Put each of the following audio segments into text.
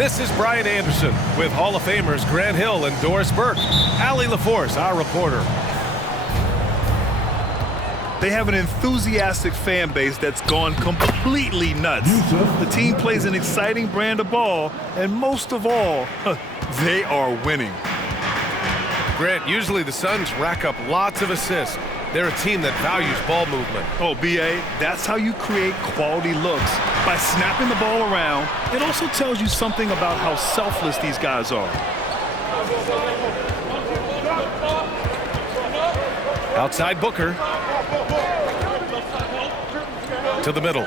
This is Brian Anderson with Hall of Famers Grant Hill and Doris Burke. Allie LaForce, our reporter. They have an enthusiastic fan base that's gone completely nuts. The team plays an exciting brand of ball, and most of all, they are winning. Grant, usually the Suns rack up lots of assists. They're a team that values ball movement. Oh, B.A., that's how you create quality looks, by snapping the ball around. It also tells you something about how selfless these guys are. Outside Booker. To the middle.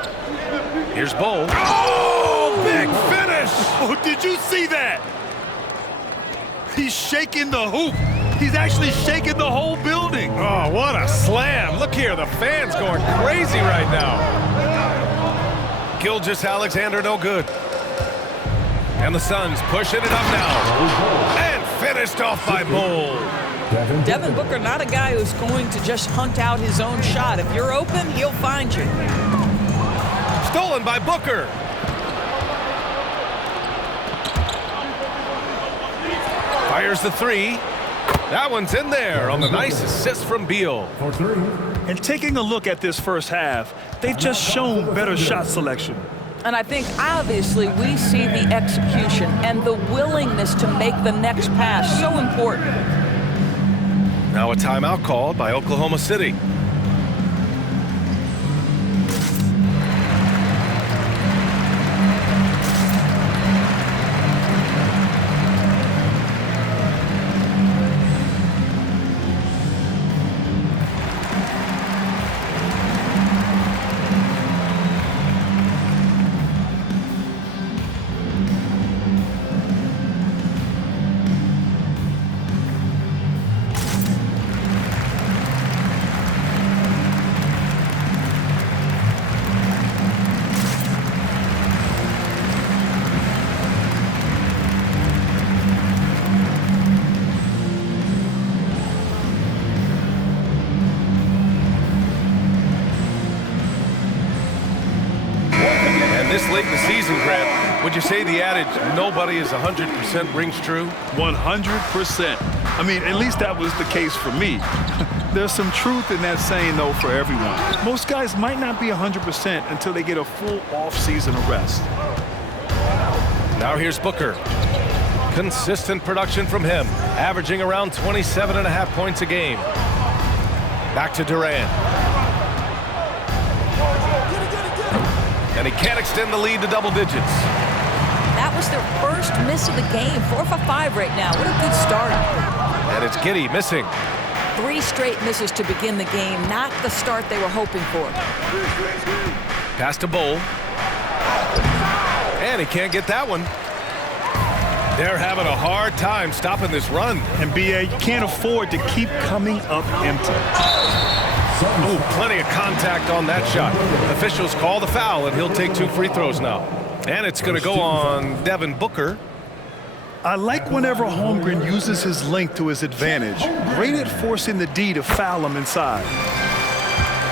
Here's Bol. Oh, big finish! Oh, did you see that? He's shaking the hoop. He's actually shaking the whole building. Oh, what a slam. Look here, the fans going crazy right now. Gilgeous-Alexander no good. And the Suns pushing it up now. And finished off by Bol. Devin Booker, not a guy who's going to just hunt out his own shot. If you're open, he'll find you. Stolen by Booker. Fires the three. That one's in there on the nice assist from Beal. And taking a look at this first half, they've just shown better shot selection. And I think, obviously, we see the execution and the willingness to make the next pass so important. Now a timeout called by Oklahoma City. This late in the season, Grant, would you say the adage, nobody is 100% rings true? 100%. I mean, at least that was the case for me. There's some truth in that saying, though, for everyone. Most guys might not be 100% until they get a full off-season of rest. Now here's Booker. Consistent production from him, averaging around 27.5 points a game. Back to Durant. And he can't extend the lead to double digits. That was their first miss of the game. 4 for 5 right now. What a good start. And it's Giddey missing. 3 straight misses to begin the game. Not the start they were hoping for. Pass to Bol. And he can't get that one. They're having a hard time stopping this run. And B.A., you can't afford to keep coming up empty. Ooh, plenty of contact on that shot. Officials call the foul, and he'll take 2 free throws now. And it's going to go on Devin Booker. I like whenever Holmgren uses his length to his advantage. Great at forcing the D to foul him inside.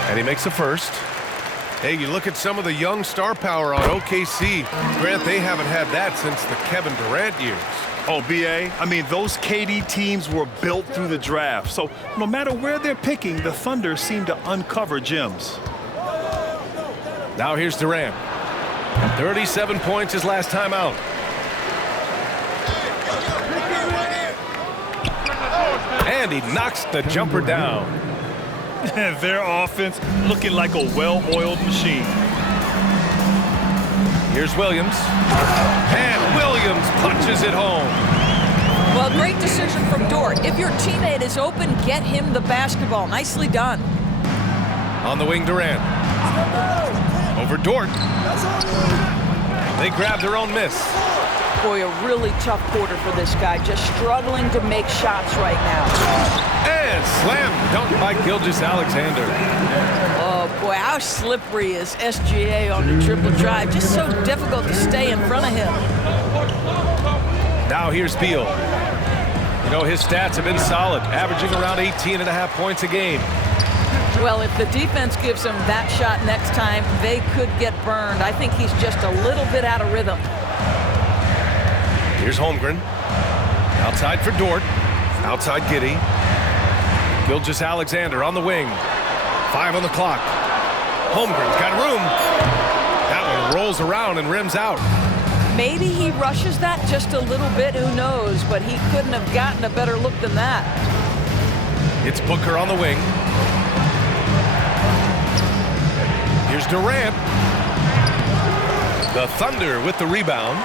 And he makes the first. Hey, you look at some of the young star power on OKC. Grant, they haven't had that since the Kevin Durant years. Oh, B.A., I mean, those KD teams were built through the draft. So no matter where they're picking, the Thunder seem to uncover gems. Now here's Durant. 37 points his last time out. And he knocks the jumper down. Their offense looking like a well-oiled machine. Here's Williams. And Williams punches it home. Well, great decision from Dort. If your teammate is open, get him the basketball. Nicely done. On the wing, Durant. Over Dort. They grab their own miss. Boy, a really tough quarter for this guy. Just struggling to make shots right now. And slam dunk by Gilgeous-Alexander. Oh, boy, how slippery is SGA on the triple drive. Just so difficult to stay in front of him. Now here's Beal. You know, his stats have been solid, averaging around 18.5 points a game. Well, if the defense gives him that shot next time, they could get burned. I think he's just a little bit out of rhythm. Here's Holmgren. Outside for Dort. Outside Giddey. Gilgeous-Alexander on the wing. 5 on the clock. Holmgren's got room. That one rolls around and rims out. Maybe he rushes that just a little bit, who knows, but he couldn't have gotten a better look than that. It's Booker on the wing. Here's Durant. The Thunder with the rebound.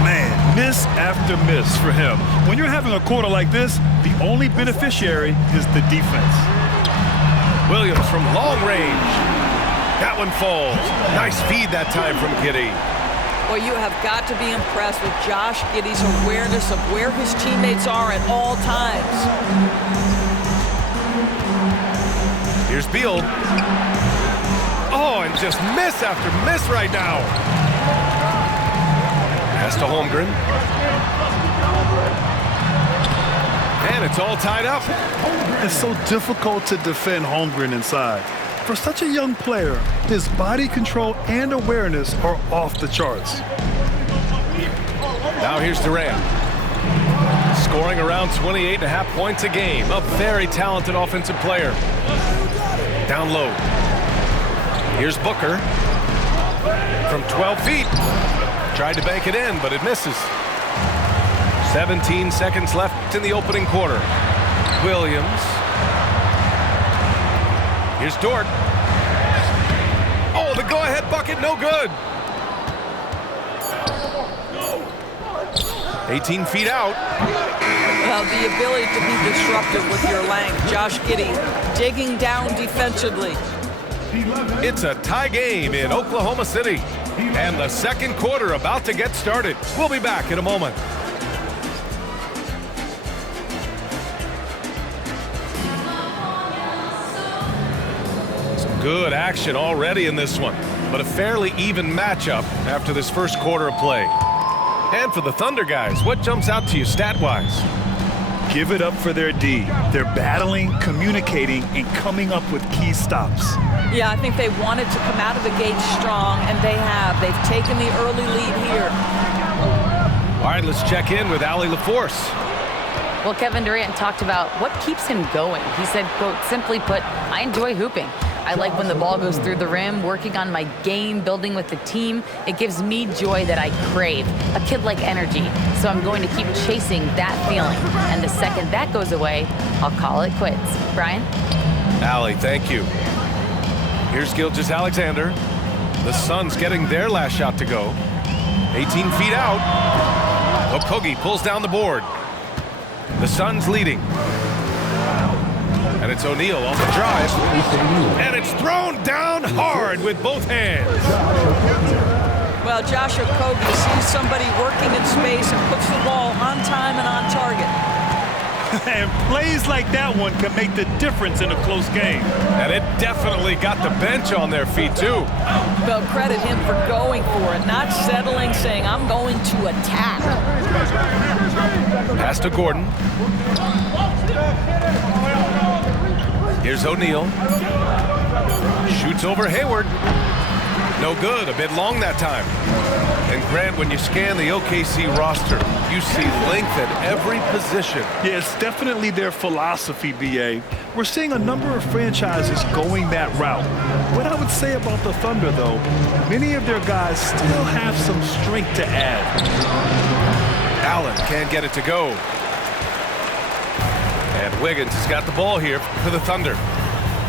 Man, miss after miss for him. When you're having a quarter like this, the only beneficiary is the defense. Williams from long range. That one falls. Nice feed that time from Giddey. Well, you have got to be impressed with Josh Giddey's awareness of where his teammates are at all times. Here's Beal. Oh, and just miss after miss right now. Pass to Holmgren. And it's all tied up. It's so difficult to defend Holmgren inside. For such a young player, his body control and awareness are off the charts. Now here's Durant. Scoring around 28.5 points a game. A very talented offensive player. Down low. Here's Booker. From 12 feet. Tried to bank it in, but it misses. 17 seconds left in the opening quarter. Williams. Here's Dort. Oh, the go-ahead bucket, no good. 18 feet out. Well, the ability to be disruptive with your length. Josh Giddey digging down defensively. It's a tie game in Oklahoma City. And the second quarter about to get started. We'll be back in a moment. Good action already in this one, but a fairly even matchup after this first quarter of play. And for the Thunder guys, what jumps out to you stat-wise? Give it up for their D. They're battling, communicating, and coming up with key stops. Yeah, I think they wanted to come out of the gate strong, and they have. They've taken the early lead here. All right, let's check in with Allie LaForce. Well, Kevin Durant talked about what keeps him going. He said, quote, simply put, I enjoy hooping. I like when the ball goes through the rim, working on my game, building with the team. It gives me joy that I crave, a kid-like energy. So I'm going to keep chasing that feeling. And the second that goes away, I'll call it quits. Brian? Allie, thank you. Here's Gilgeous-Alexander. The Suns getting their last shot to go. 18 feet out. Okogie pulls down the board. The Suns leading. And it's O'Neal on the drive. And it's thrown down hard with both hands. Well, Josh Okogie sees somebody working in space and puts the ball on time and on target. And plays like that one can make the difference in a close game. And it definitely got the bench on their feet, too. Well, credit him for going for it, not settling, saying, I'm going to attack. Pass to Gordon. Here's O'Neal. Shoots over Hayward. No good, a bit long that time. And Grant, when you scan the OKC roster, you see length at every position. Yeah, it's definitely their philosophy, B.A. We're seeing a number of franchises going that route. What I would say about the Thunder, though, many of their guys still have some strength to add. Allen can't get it to go. And Wiggins has got the ball here for the Thunder.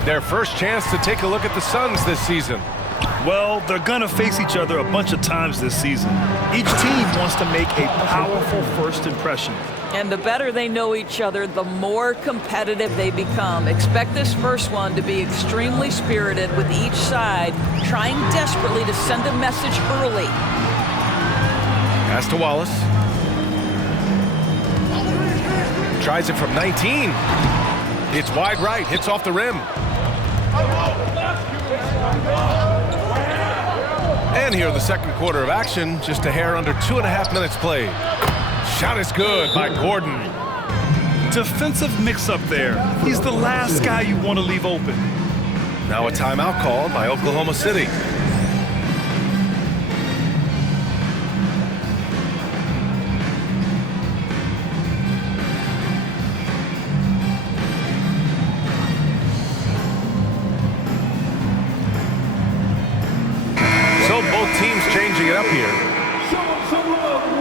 Their first chance to take a look at the Suns this season. Well, they're going to face each other a bunch of times this season. Each team wants to make a powerful first impression. And the better they know each other, the more competitive they become. Expect this first one to be extremely spirited, with each side trying desperately to send a message early. Pass to Wallace. Tries it from 19. It's wide right, hits off the rim. And here in the second quarter of action, just a hair under 2.5 minutes played. Shot is good by Gordon. Defensive mix-up there. He's the last guy you want to leave open. Now a timeout called by Oklahoma City. Well, both teams changing it up here.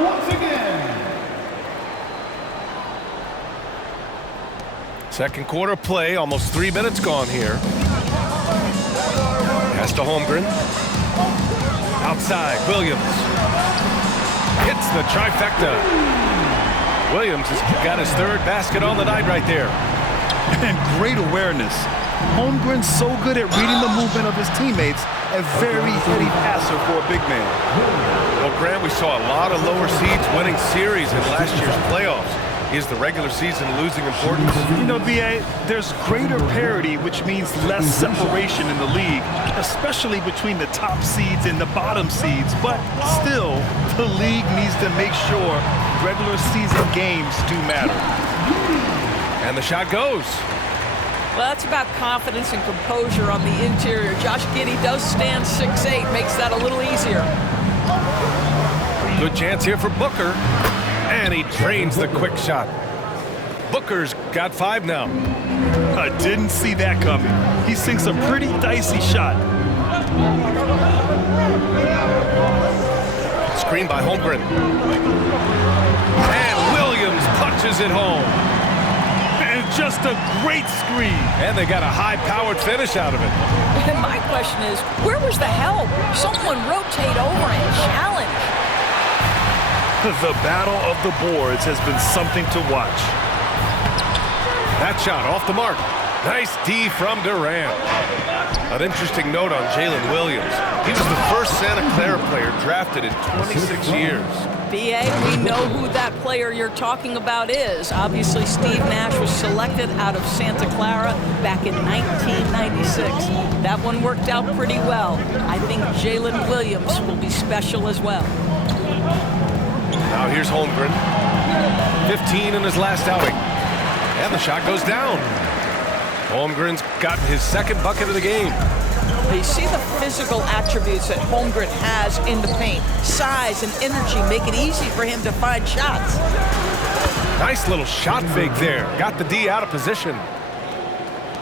Once again. Second quarter play, almost 3 minutes gone here. Pass to Holmgren. Outside, Williams. Hits the trifecta. Williams has got his third basket on the night right there. And great awareness. Holmgren's so good at reading the movement of his teammates. A very heady passer for a big man. Well, Grant, we saw a lot of lower seeds winning series in last year's playoffs. Is the regular season losing importance? You know, B.A., there's greater parity, which means less separation in the league, especially between the top seeds and the bottom seeds. But still, the league needs to make sure regular season games do matter. And the shot goes. Well, that's about confidence and composure on the interior. Josh Giddey does stand 6'8", makes that a little easier. Good chance here for Booker. And he drains the quick shot. Booker's got 5 now. I didn't see that coming. He sinks a pretty dicey shot. Screen by Holmgren. And Williams punches it home. And just a great screen. And they got a high-powered finish out of it. And my question is, where was the help? Someone rotate over and challenge. The battle of the boards has been something to watch. That shot off the mark. Nice D from Durant. An interesting note on Jalen Williams. He was the first Santa Clara player drafted in 26 years. B.A., we know who that player you're talking about is. Obviously, Steve Nash was selected out of Santa Clara back in 1996. That one worked out pretty well. I think Jalen Williams will be special as well. Now here's Holmgren. 15 in his last outing. And the shot goes down. Holmgren's got his second bucket of the game. You see the physical attributes that Holmgren has in the paint. Size and energy make it easy for him to find shots. Nice little shot fake there. Got the D out of position.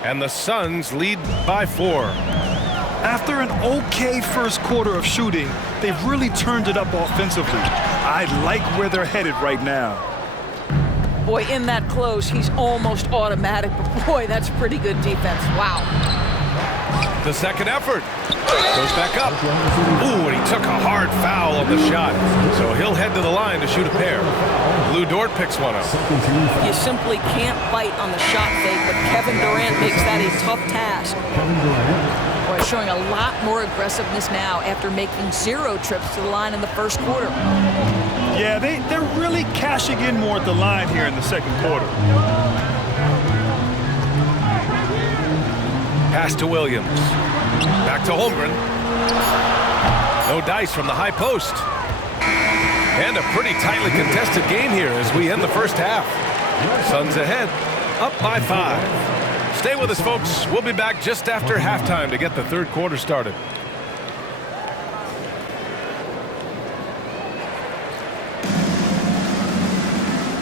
And the Suns lead by 4. After an okay first quarter of shooting, they've really turned it up offensively. I like where they're headed right now. Boy, in that close, he's almost automatic. But boy, that's pretty good defense. Wow. The second effort. Goes back up. Ooh, and he took a hard foul on the shot. So he'll head to the line to shoot a pair. Lou Dort picks one up. You simply can't bite on the shot fake, but Kevin Durant makes that a tough task. Boy, showing a lot more aggressiveness now after making 0 trips to the line in the first quarter. Yeah, they're really cashing in more at the line here in the second quarter. Pass to Williams. Back to Holmgren. No dice from the high post. And a pretty tightly contested game here as we end the first half. Suns ahead, up by 5. Stay with us, folks. We'll be back just after halftime to get the third quarter started.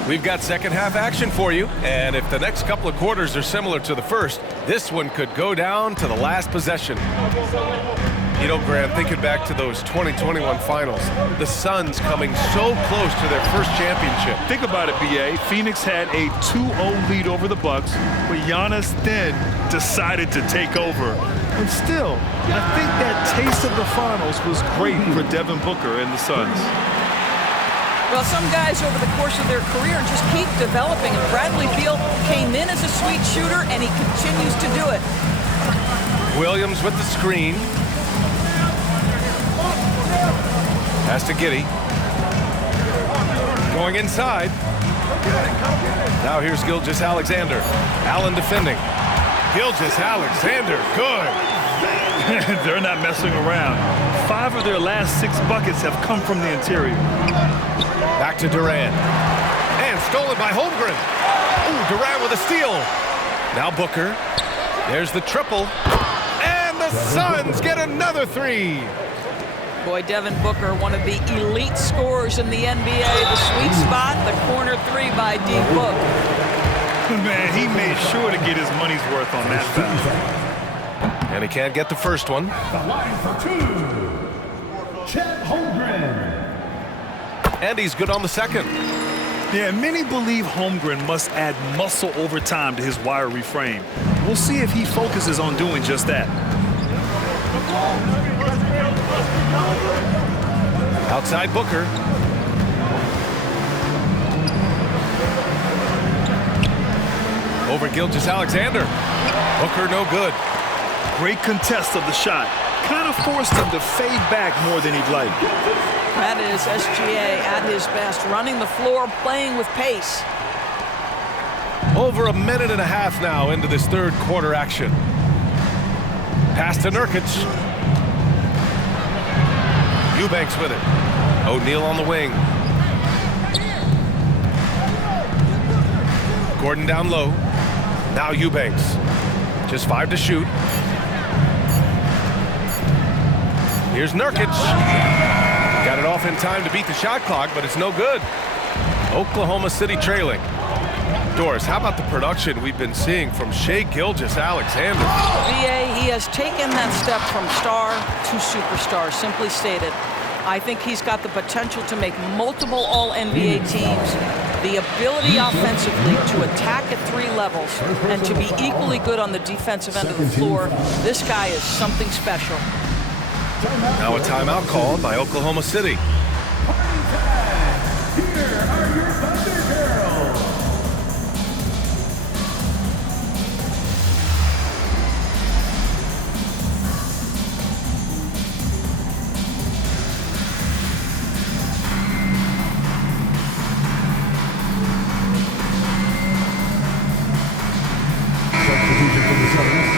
We've got second half action for you, and if the next couple of quarters are similar to the first, this one could go down to the last possession. You know, Grant, thinking back to those 2021 finals, the Suns coming so close to their first championship. Think about it, B.A. Phoenix had a 2-0 lead over the Bucks, but Giannis then decided to take over. And still, I think that taste of the finals was great for Devin Booker and the Suns. Well, some guys over the course of their career just keep developing. And Bradley Beal came in as a sweet shooter, and he continues to do it. Williams with the screen. Pass to Giddey. Going inside. Now here's Gilgeous-Alexander. Allen defending. Gilgeous-Alexander, good. They're not messing around. 5 of their last 6 buckets have come from the interior. Back to Durant. And stolen by Holmgren. Ooh, Durant with a steal. Now Booker. There's the triple. And the Suns get another 3. Boy, Devin Booker, one of the elite scorers in the NBA. The sweet spot, the corner 3 by D. Book. Man, he made sure to get his money's worth on that foul. And he can't get the first one. The line for 2. Chet Holmgren. And he's good on the second. Yeah, many believe Holmgren must add muscle over time to his wiry frame. We'll see if he focuses on doing just that. Outside Booker. Over Gilgeous-Alexander. Booker no good. Great contest of the shot. Kind of forced him to fade back more than he'd like. That is SGA at his best, running the floor, playing with pace. Over a minute and a half now into this third quarter action. Pass to Nurkic. Eubanks with it. O'Neal on the wing. Gordon down low. Now Eubanks. Just 5 to shoot. Here's Nurkic. Got it off in time to beat the shot clock, but it's no good. Oklahoma City trailing. Doris, how about the production we've been seeing from Shai Gilgeous-Alexander? VA, he has taken that step from star to superstar, simply stated. I think he's got the potential to make multiple All-NBA teams, the ability offensively to attack at 3 levels, and to be equally good on the defensive end of the floor. This guy is something special. Now a timeout called by Oklahoma City. Here are your Thunder Girls. Substitution for the Suns.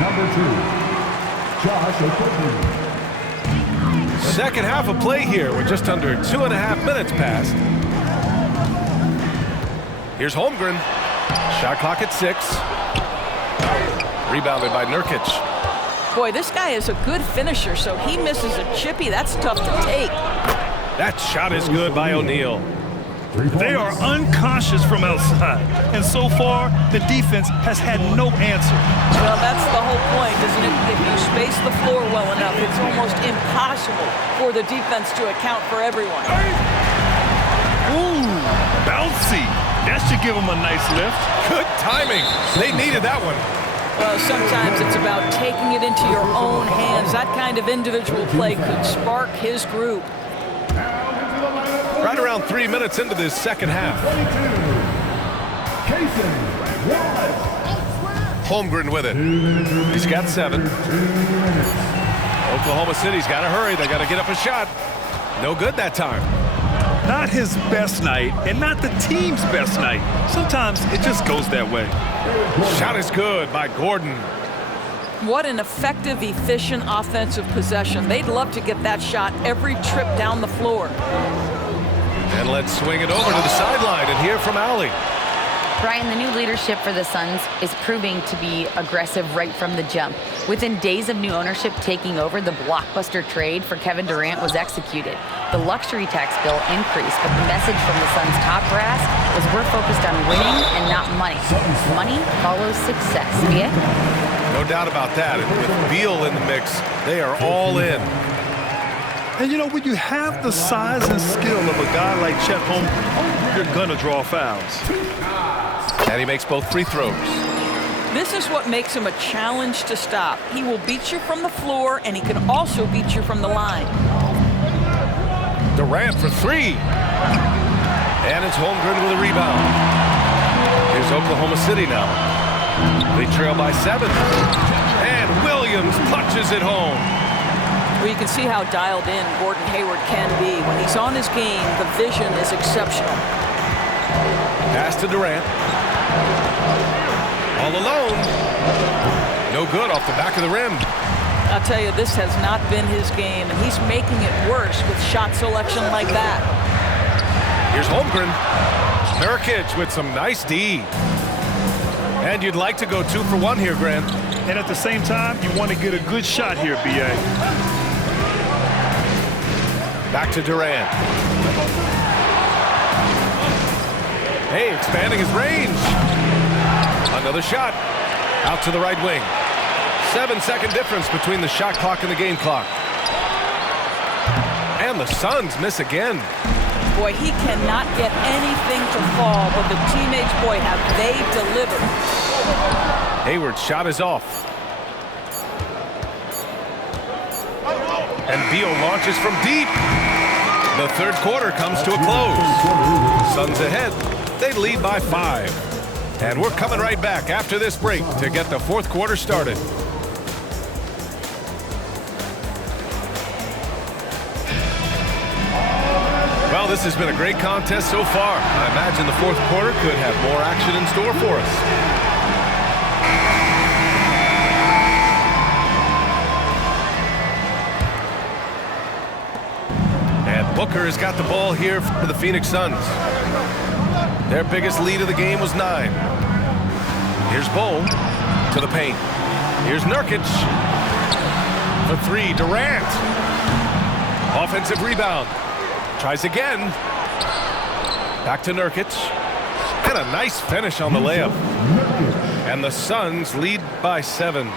Number 2. Josh Okogie. Second half of play here. We're just under 2.5 minutes past. Here's Holmgren. Shot clock at 6. Rebounded by Nurkic. Boy, this guy is a good finisher, so he misses a chippy. That's tough to take. That shot is good by O'Neal. They are unconscious from outside, and so far, the defense has had no answer. Well, that's the whole point, isn't it? If you space the floor well enough, it's almost impossible for the defense to account for everyone. Ooh, bouncy. That should give them a nice lift. Good timing. They needed that one. Well, sometimes it's about taking it into your own hands. That kind of individual play could spark his group. Right around 3 minutes into this second half. Holmgren with it. He's got 7. Oklahoma City's got to hurry. They got to get up a shot. No good that time. Not his best night, and not the team's best night. Sometimes it just goes that way. Shot is good by Gordon. What an effective, efficient offensive possession. They'd love to get that shot every trip down the floor. And let's swing it over to the sideline and hear from Allie. Brian, the new leadership for the Suns is proving to be aggressive right from the jump. Within days of new ownership taking over, the blockbuster trade for Kevin Durant was executed. The luxury tax bill increased, but the message from the Suns' top brass was we're focused on winning and not money. Money follows success. Yeah? No doubt about that. And with Beal in the mix, they are all in. And you know, when you have the size and skill of a guy like Chet Holmgren, you're gonna draw fouls. And he makes both free throws. This is what makes him a challenge to stop. He will beat you from the floor, and he can also beat you from the line. Durant for 3. And it's Holmgren with a rebound. Here's Oklahoma City now. They trail by 7. And Williams punches it home. Well, you can see how dialed in Gordon Hayward can be. When he's on his game, the vision is exceptional. Pass to Durant. All alone. No good off the back of the rim. I'll tell you, this has not been his game, and he's making it worse with shot selection like that. Here's Holmgren. Nurkic with some nice D. And you'd like to go 2 for 1 here, Grant. And at the same time, you want to get a good shot here, B.A. Back to Durant. Hey, expanding his range. Another shot. Out to the right wing. 7-second difference between the shot clock and the game clock. And the Suns miss again. Boy, he cannot get anything to fall, but the teammates, boy, have they delivered. Hayward's shot is off. And Beal launches from deep. The third quarter comes to a close. Suns ahead. They lead by 5. And we're coming right back after this break to get the fourth quarter started. Well, this has been a great contest so far. I imagine the fourth quarter could have more action in store for us. And Booker has got the ball here for the Phoenix Suns. Their biggest lead of the game was 9. Here's Bol to the paint. Here's Nurkic. For 3, Durant. Offensive rebound. Tries again. Back to Nurkic. And a nice finish on the layup. And the Suns lead by 7.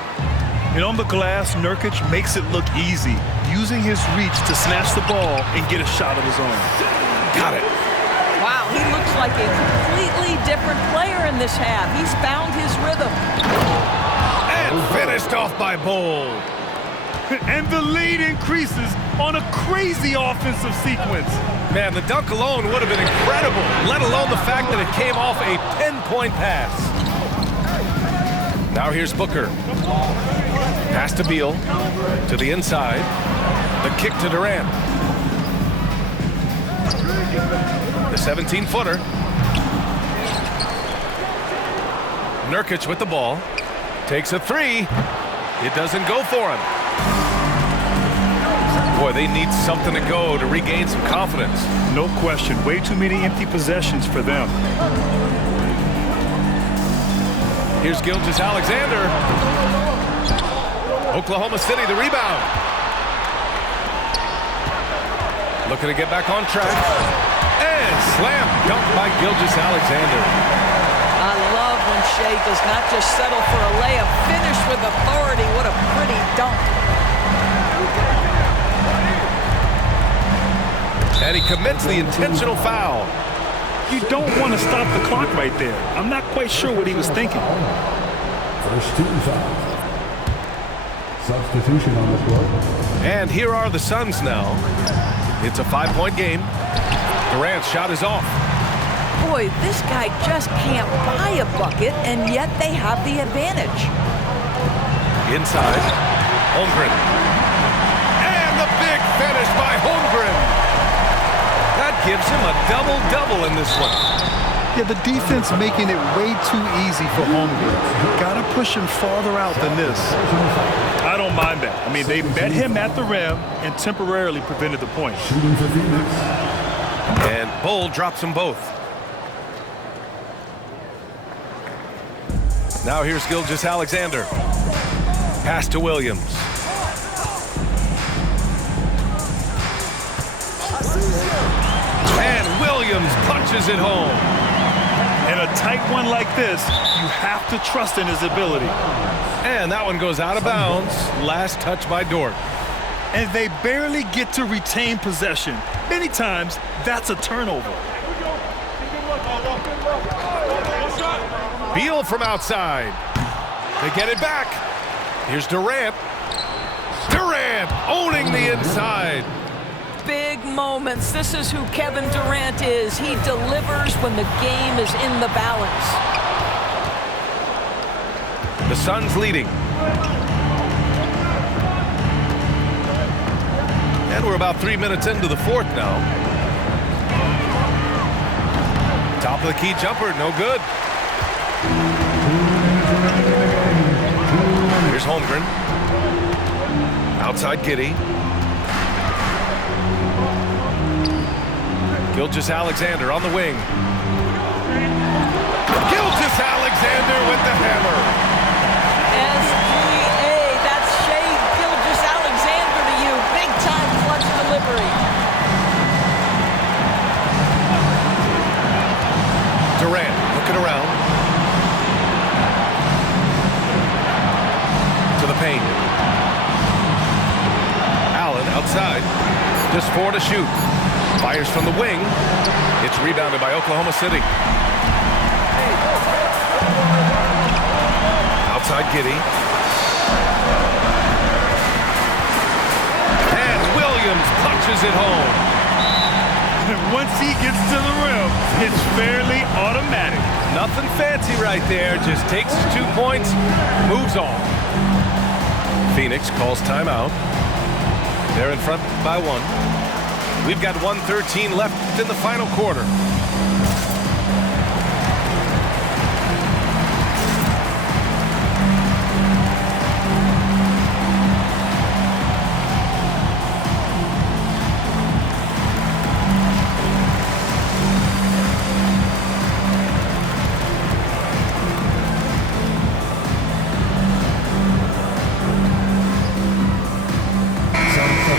And on the glass, Nurkic makes it look easy, using his reach to snatch the ball and get a shot of his own. Got it. Wow, he looks like a completely different player in this half. He's found his rhythm. And finished off by Bol. And the lead increases on a crazy offensive sequence. Man, the dunk alone would have been incredible, let alone the fact that it came off a pinpoint pass. Now here's Booker. Pass to Beal. To the inside. The kick to Durant. The 17-footer. Nurkic with the ball. Takes a 3. It doesn't go for him. Boy, they need something to go to regain some confidence. No question. Way too many empty possessions for them. Here's Gilgeous-Alexander. Oklahoma City, the rebound. Looking to get back on track. And slam dunk by Gilgeous-Alexander. I love when Shea does not just settle for a layup. Finish with authority. What a pretty dunk. And he commits the intentional foul. You don't want to stop the clock right there. I'm not quite sure what he was thinking. First team foul. Substitution on the court. And here are the Suns now. It's a 5-point game. Durant's shot is off. Boy, this guy just can't buy a bucket, and yet they have the advantage. Inside, Holmgren. And the big finish by Holmgren. That gives him a double-double in this one. Yeah, the defense making it way too easy for Holmgren. Got to push him farther out than this. I don't mind that. I mean, they met him at the rim and temporarily prevented the point. Shooting for Phoenix. And Bol drops them both. Now here's Gilgeous-Alexander. Pass to Williams. And Williams punches it home. In a tight one like this, you have to trust in his ability. And that one goes out of bounds. Last touch by Dort. And they barely get to retain possession. Many times, that's a turnover. Beal from outside. They get it back. Here's Durant. Durant owning the inside. Big moments. This is who Kevin Durant is. He delivers when the game is in the balance. The Suns leading. And we're about 3 minutes into the fourth now. Top of the key jumper, no good. Here's Holmgren. Outside Giddey. Gilgeous-Alexander on the wing. Gilgeous-Alexander with the hammer. SGA, that's Shea Gilgeous-Alexander to you. Big time clutch delivery. Durant looking around. To the paint. Allen outside. Just 4 to shoot. Fires from the wing. It's rebounded by Oklahoma City. Outside Giddey. And Williams punches it home. Once he gets to the rim, it's fairly automatic. Nothing fancy right there. Just takes his 2 points, moves on. Phoenix calls timeout. They're in front by 1. We've got 1:13 left in the final quarter.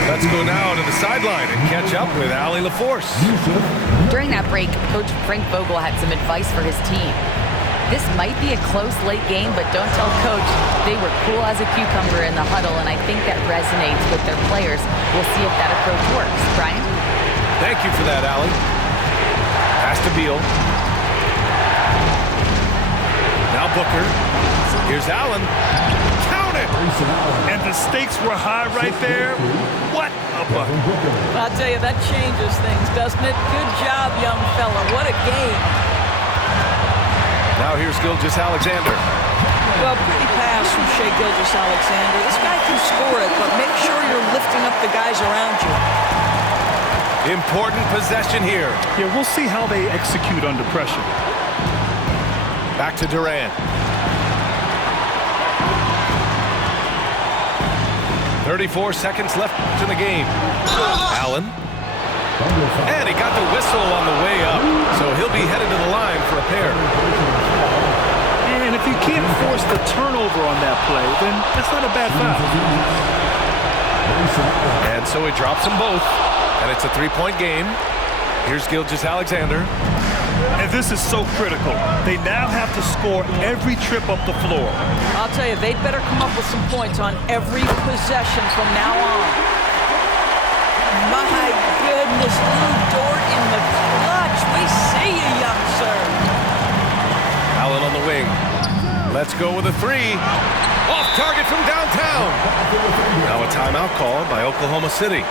Let's go now to the sideline and catch up with Allie LaForce. During that break, Coach Frank Vogel had some advice for his team. This might be a close late game, but don't tell Coach. They were cool as a cucumber in the huddle, and I think that resonates with their players. We'll see if that approach works. Brian? Thank you for that, Allie. Pass to Beal. Now Booker. Here's Allen. Count it! And the stakes were high right there. What a bucket. I'll tell you, that changes things, doesn't it? Good job, young fella. What a game. Now here's Gilgeous-Alexander. Well, pretty pass from Shai Gilgeous-Alexander. This guy can score it, but make sure you're lifting up the guys around you. Important possession here. Yeah, we'll see how they execute under pressure. Back to Durant. 34 seconds left in the game. Allen. And he got the whistle on the way up, so he'll be headed to the line for a pair. And if you can't force the turnover on that play, then that's not a bad foul. And so he drops them both, and it's a 3-point game. Here's Gilgeous-Alexander. And this is so critical. They now have to score every trip up the floor. I'll tell you, they'd better come up with some points on every possession from now on. My goodness, Lou Dort in the clutch. We see you, young sir. Allen on the wing. Let's go with a 3. Off target from downtown. Now a timeout call by Oklahoma City.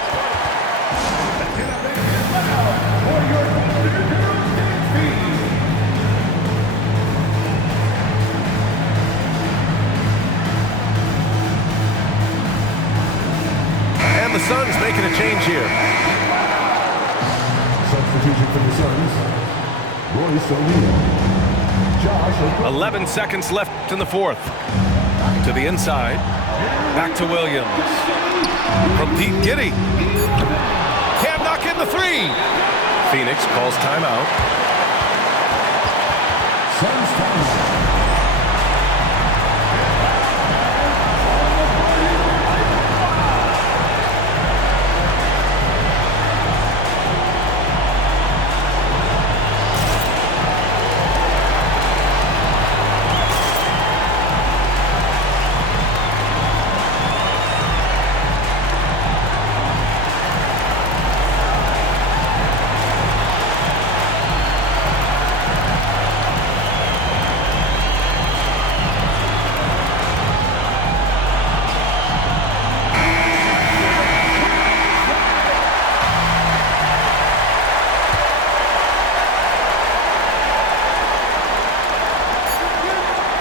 The Suns making a change here. Substitution for the Suns, Royce O'Neal. Josh Okogie. 11 seconds left in the fourth. To the inside. Back to Williams. From Pete Giddey. Can't knock in the 3. Phoenix calls timeout. Suns timeout.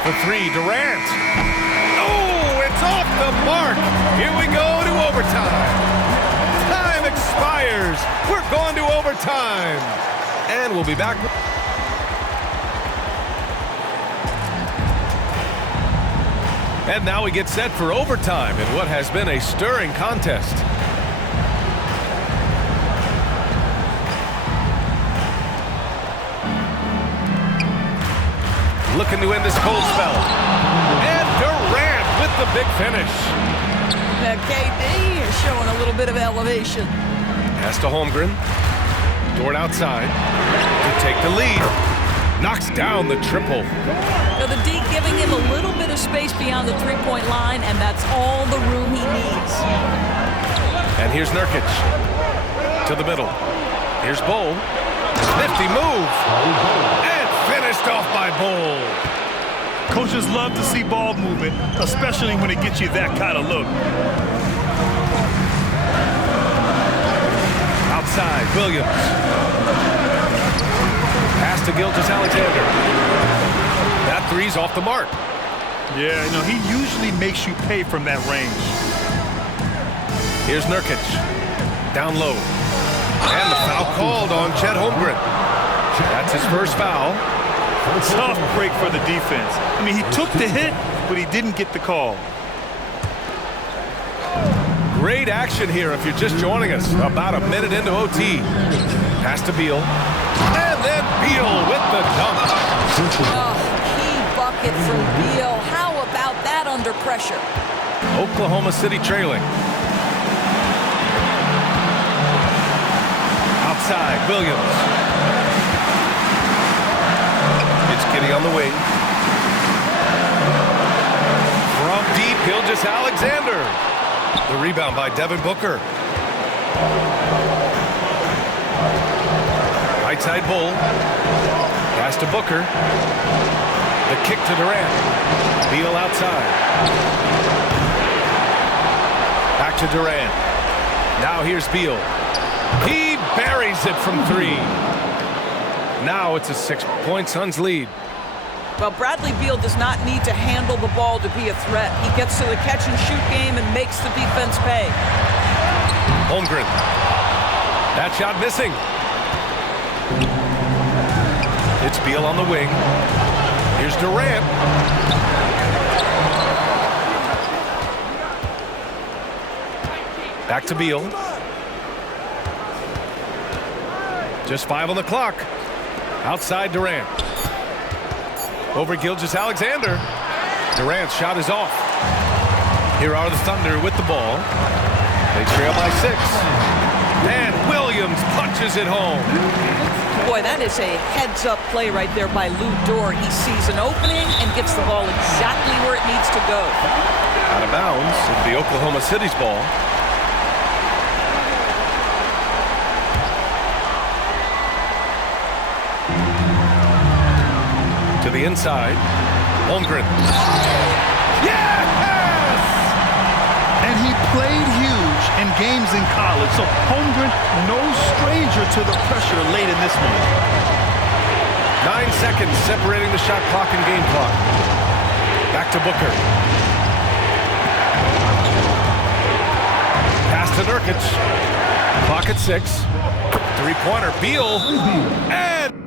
For 3, Durant. Oh, it's off the mark. Here we go to overtime. Time expires. We're going to overtime. And we'll be back. And now we get set for overtime in what has been a stirring contest. Looking to end this cold spell. And Durant with the big finish. Now, KD is showing a little bit of elevation. Pass to Holmgren. Dort outside to take the lead. Knocks down the triple. Now, the D giving him a little bit of space beyond the three-point line, and that's all the room he needs. And here's Nurkic. To the middle. Here's Bull. Nifty move. And finished off by Bull. Coaches love to see ball movement, especially when it gets you that kind of look. Outside, Williams. Pass to Gilgeous-Alexander. That three's off the mark. Yeah, he usually makes you pay from that range. Here's Nurkic. Down low. And the foul called on Chet Holmgren. That's his first foul. Tough break for the defense. I mean, he took the hit, but he didn't get the call. Great action here if you're just joining us. About a minute into OT. Pass to Beal. And then Beal with the dunk. Key bucket from Beal. How about that under pressure? Oklahoma City trailing. Outside, Williams. It's Giddey on the wing. From deep, Gilgeous-Alexander. The rebound by Devin Booker. Right side Bull. Pass to Booker. The kick to Durant. Beal outside. Back to Durant. Now here's Beal. He buries it from three. Now it's a 6-point Suns lead. Well, Bradley Beal does not need to handle the ball to be a threat. He gets to the catch-and-shoot game and makes the defense pay. Holmgren. That shot missing. It's Beal on the wing. Here's Durant. Back to Beal. Just 5 on the clock. Outside Durant. Over Gilgeous-Alexander. Durant's shot is off. Here are the Thunder with the ball. They trail by 6. And Williams punches it home. Boy, that is a heads-up play right there by Lou Dort. He sees an opening and gets the ball exactly where it needs to go. Out of bounds. It'll be Oklahoma City's ball. To the inside. Holmgren. Yes! And he played huge in games in college, so Holmgren, no stranger to the pressure late in this one. 9 seconds separating the shot clock and game clock. Back to Booker. Pass to Nurkic. Clock at 6. Three-pointer. Beal. And